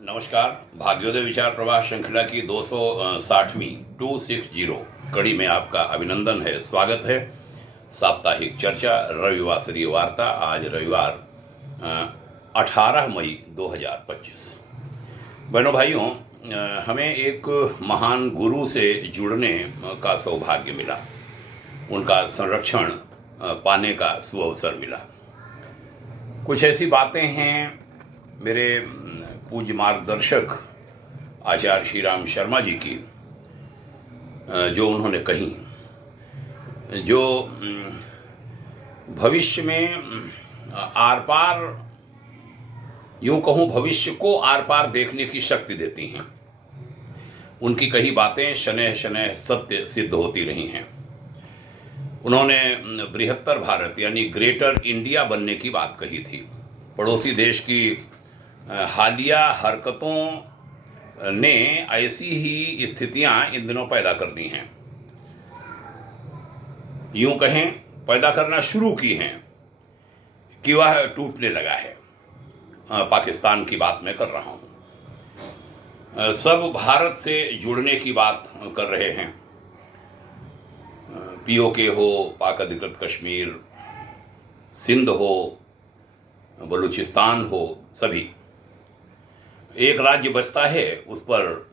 नमस्कार। भाग्योदय विचार प्रवाह श्रृंखला की 260वीं 260 कड़ी में आपका अभिनंदन है, स्वागत है। साप्ताहिक चर्चा, रविवासरीय वार्ता। आज रविवार 18 मई 2025। बहनों भाइयों, हमें एक महान गुरु से जुड़ने का सौभाग्य मिला, उनका संरक्षण पाने का सुअवसर मिला। कुछ ऐसी बातें हैं मेरे पूज्य मार्गदर्शक आचार्य श्री राम शर्मा जी की, जो उन्होंने कही, जो भविष्य में आर पार, यूँ कहूँ भविष्य को आर पार देखने की शक्ति देती हैं। उनकी कही बातें शनैः शनैः सत्य सिद्ध होती रही हैं। उन्होंने बृहत्तर भारत यानी ग्रेटर इंडिया बनने की बात कही थी। पड़ोसी देश की हालिया हरकतों ने ऐसी ही स्थितियां इन दिनों पैदा कर दी हैं, यूं कहें पैदा करना शुरू की हैं कि वह टूटने लगा है। पाकिस्तान की बात मैं कर रहा हूं। सब भारत से जुड़ने की बात कर रहे हैं। पीओके हो, पाक अधिकृत कश्मीर, सिंध हो, बलूचिस्तान हो, सभी। एक राज्य बचता है, उस पर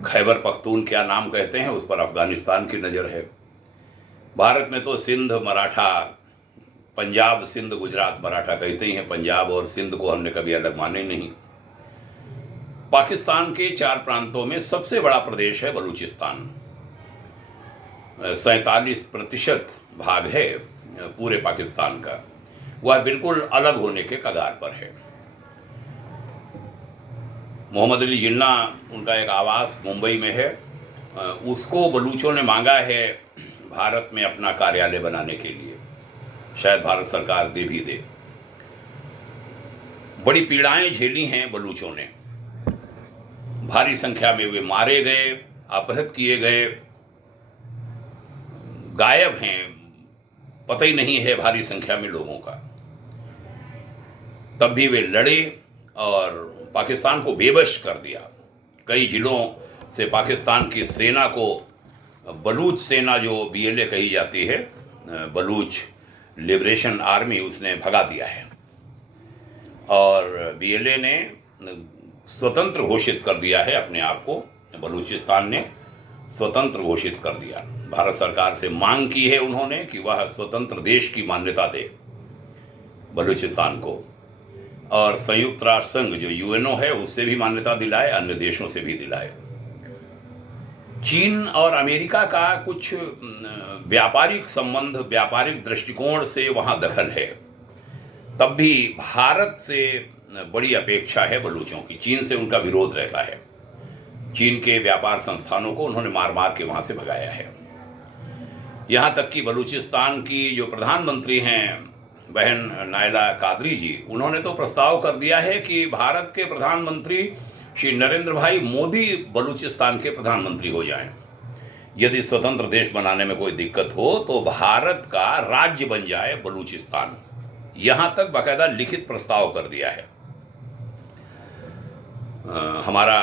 खैबर पख्तून क्या नाम कहते हैं, उस पर अफगानिस्तान की नज़र है। भारत में तो सिंध, मराठा, पंजाब, सिंध, गुजरात, मराठा कहते ही हैं। पंजाब और सिंध को हमने कभी अलग माने नहीं। पाकिस्तान के 4 प्रांतों में सबसे बड़ा प्रदेश है बलूचिस्तान। 47% भाग है पूरे पाकिस्तान का। वह बिल्कुल अलग होने के कगार पर है। मोहम्मद अली जिन्ना, उनका एक आवास मुंबई में है, उसको बलूचों ने मांगा है भारत में अपना कार्यालय बनाने के लिए। शायद भारत सरकार दे भी दे। बड़ी पीड़ाएं झेली हैं बलूचों ने। भारी संख्या में वे मारे गए, अपहृत किए गए, गायब हैं, पता ही नहीं है भारी संख्या में लोगों का। तब भी वे लड़े और पाकिस्तान को बेबस कर दिया। कई जिलों से पाकिस्तान की सेना को बलूच सेना, जो बीएलए कही जाती है, बलूच लिबरेशन आर्मी, उसने भगा दिया है और बीएलए ने स्वतंत्र घोषित कर दिया है अपने आप को। बलूचिस्तान ने स्वतंत्र घोषित कर दिया। भारत सरकार से मांग की है उन्होंने कि वह स्वतंत्र देश की मान्यता दे बलूचिस्तान को, और संयुक्त राष्ट्र संघ जो यूएनओ है उससे भी मान्यता दिलाए, अन्य देशों से भी दिलाए। चीन और अमेरिका का कुछ व्यापारिक संबंध, व्यापारिक दृष्टिकोण से वहाँ दखल है। तब भी भारत से बड़ी अपेक्षा है बलूचों की। चीन से उनका विरोध रहता है। चीन के व्यापार संस्थानों को उन्होंने मार मार के वहाँ से भगाया है। यहाँ तक कि बलूचिस्तान की जो प्रधानमंत्री हैं बहन नायला कादरी जी, उन्होंने तो प्रस्ताव कर दिया है कि भारत के प्रधानमंत्री श्री नरेंद्र भाई मोदी बलूचिस्तान के प्रधानमंत्री हो जाएं। यदि स्वतंत्र देश बनाने में कोई दिक्कत हो तो भारत का राज्य बन जाए बलूचिस्तान। यहाँ तक बाकायदा लिखित प्रस्ताव कर दिया है। हमारा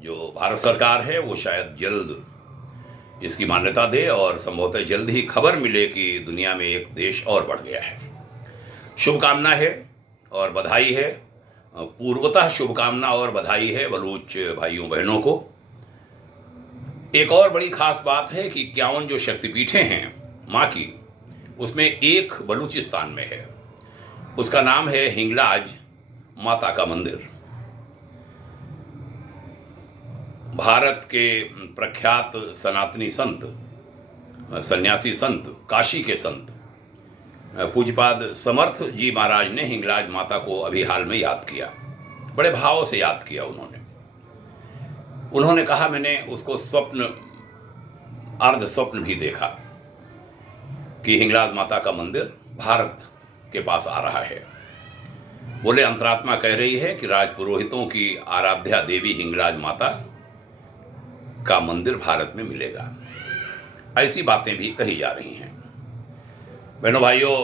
जो भारत सरकार है वो शायद जल्द इसकी मान्यता दे और संभवतः जल्द ही खबर मिले कि दुनिया में एक देश और बढ़ गया है। शुभकामना है और बधाई है, पूर्वतः शुभकामना और बधाई है बलूच भाइयों बहनों को। एक और बड़ी खास बात है कि 51 जो शक्तिपीठें हैं माँ की, उसमें एक बलूचिस्तान में है। उसका नाम है हिंगलाज माता का मंदिर। भारत के प्रख्यात सनातनी संत, सन्यासी संत, काशी के संत पूज्यपाद समर्थ जी महाराज ने हिंगलाज माता को अभी हाल में याद किया। बड़े भाव से याद किया उन्होंने कहा, मैंने उसको स्वप्न, अर्ध स्वप्न भी देखा कि हिंगलाज माता का मंदिर भारत के पास आ रहा है। बोले, अंतरात्मा कह रही है कि राजपुरोहितों की आराध्या देवी हिंगलाज माता का मंदिर भारत में मिलेगा। ऐसी बातें भी कही जा रही हैं। बहनों भाइयों,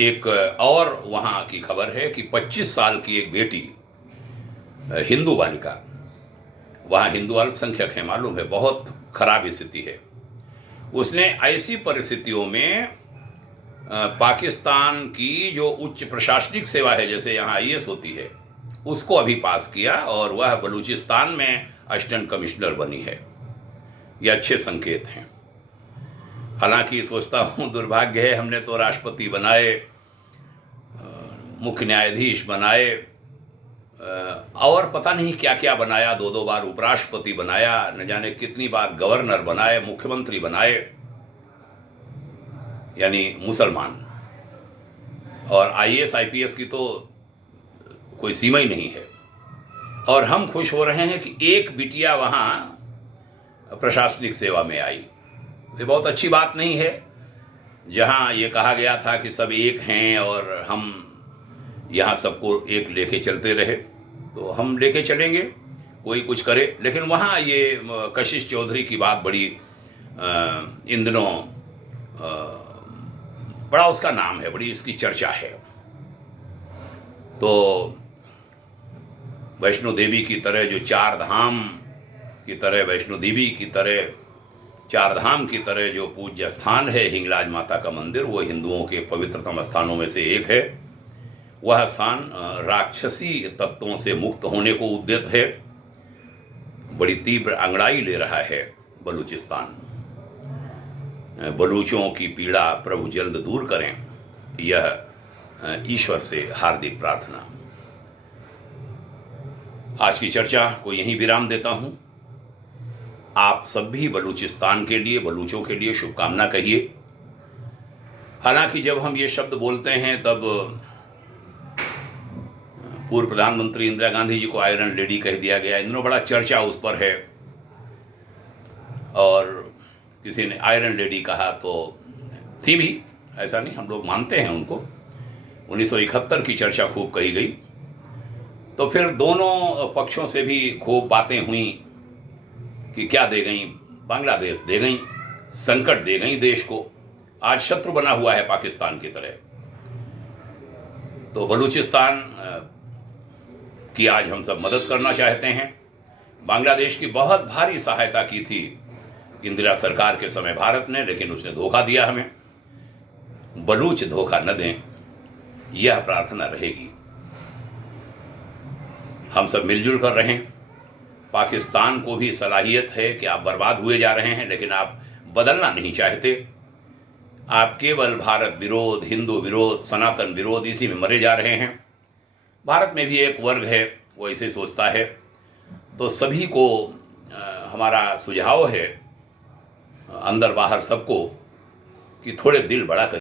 एक और वहाँ की खबर है कि 25 साल की एक बेटी, हिंदू बालिका, वहाँ हिंदू अल्पसंख्यक है मालूम है, बहुत खराब स्थिति है, उसने ऐसी परिस्थितियों में पाकिस्तान की जो उच्च प्रशासनिक सेवा है, जैसे यहाँ आईएएस होती है, उसको अभी पास किया और वह बलूचिस्तान में असिस्टेंट कमिश्नर बनी है। ये अच्छे संकेत हैं। हालांकि सोचता हूँ दुर्भाग्य है, हमने तो राष्ट्रपति बनाए, मुख्य न्यायाधीश बनाए, और पता नहीं क्या क्या बनाया, 2 बार उपराष्ट्रपति बनाया, न जाने कितनी बार गवर्नर बनाए, मुख्यमंत्री बनाए, यानी मुसलमान। और आईएएस आईपीएस की तो कोई सीमा ही नहीं है। और हम खुश हो रहे हैं कि एक बिटिया वहाँ प्रशासनिक सेवा में आई। ये बहुत अच्छी बात नहीं है। जहाँ ये कहा गया था कि सब एक हैं और हम यहाँ सबको एक लेके चलते रहे, तो हम लेके चलेंगे, कोई कुछ करे। लेकिन वहाँ ये कशिश चौधरी की बात बड़ी इन दिनों बड़ा उसका नाम है, बड़ी इसकी चर्चा है। तो वैष्णो देवी की तरह, जो 4 धाम की तरह, वैष्णो देवी की तरह 4 धाम की तरह जो पूज्य स्थान है हिंगलाज माता का मंदिर, वो हिंदुओं के पवित्रतम स्थानों में से एक है। वह स्थान राक्षसी तत्वों से मुक्त होने को उद्यत है। बड़ी तीव्र अंगड़ाई ले रहा है बलूचिस्तान। बलूचों की पीड़ा प्रभु जल्द दूर करें, यह ईश्वर से हार्दिक प्रार्थना। आज की चर्चा को यहीं विराम देता हूं। आप सब भी बलूचिस्तान के लिए, बलूचों के लिए शुभकामना कहिए। हालांकि जब हम ये शब्द बोलते हैं तब पूर्व प्रधानमंत्री इंदिरा गांधी जी को आयरन लेडी कह दिया गया। इन दिनों बड़ा चर्चा उस पर है, और किसी ने आयरन लेडी कहा तो थी भी, ऐसा नहीं, हम लोग मानते हैं उनको। 1971 की चर्चा खूब कही गई। तो फिर दोनों पक्षों से भी खूब बातें हुई कि क्या दे गई, बांग्लादेश दे गई, संकट दे गई देश को, आज शत्रु बना हुआ है पाकिस्तान की तरह। तो बलूचिस्तान की आज हम सब मदद करना चाहते हैं। बांग्लादेश की बहुत भारी सहायता की थी इंदिरा सरकार के समय भारत ने, लेकिन उसने धोखा दिया हमें। बलूच धोखा न दें, यह प्रार्थना रहेगी। हम सब मिलजुल कर रहें। पाकिस्तान को भी सलाहियत है कि आप बर्बाद हुए जा रहे हैं, लेकिन आप बदलना नहीं चाहते। आप केवल भारत विरोध, हिंदू विरोध, सनातन विरोध, इसी में मरे जा रहे हैं। भारत में भी एक वर्ग है वो ऐसे सोचता है। तो सभी को हमारा सुझाव है, अंदर बाहर सबको, कि थोड़े दिल बड़ा कर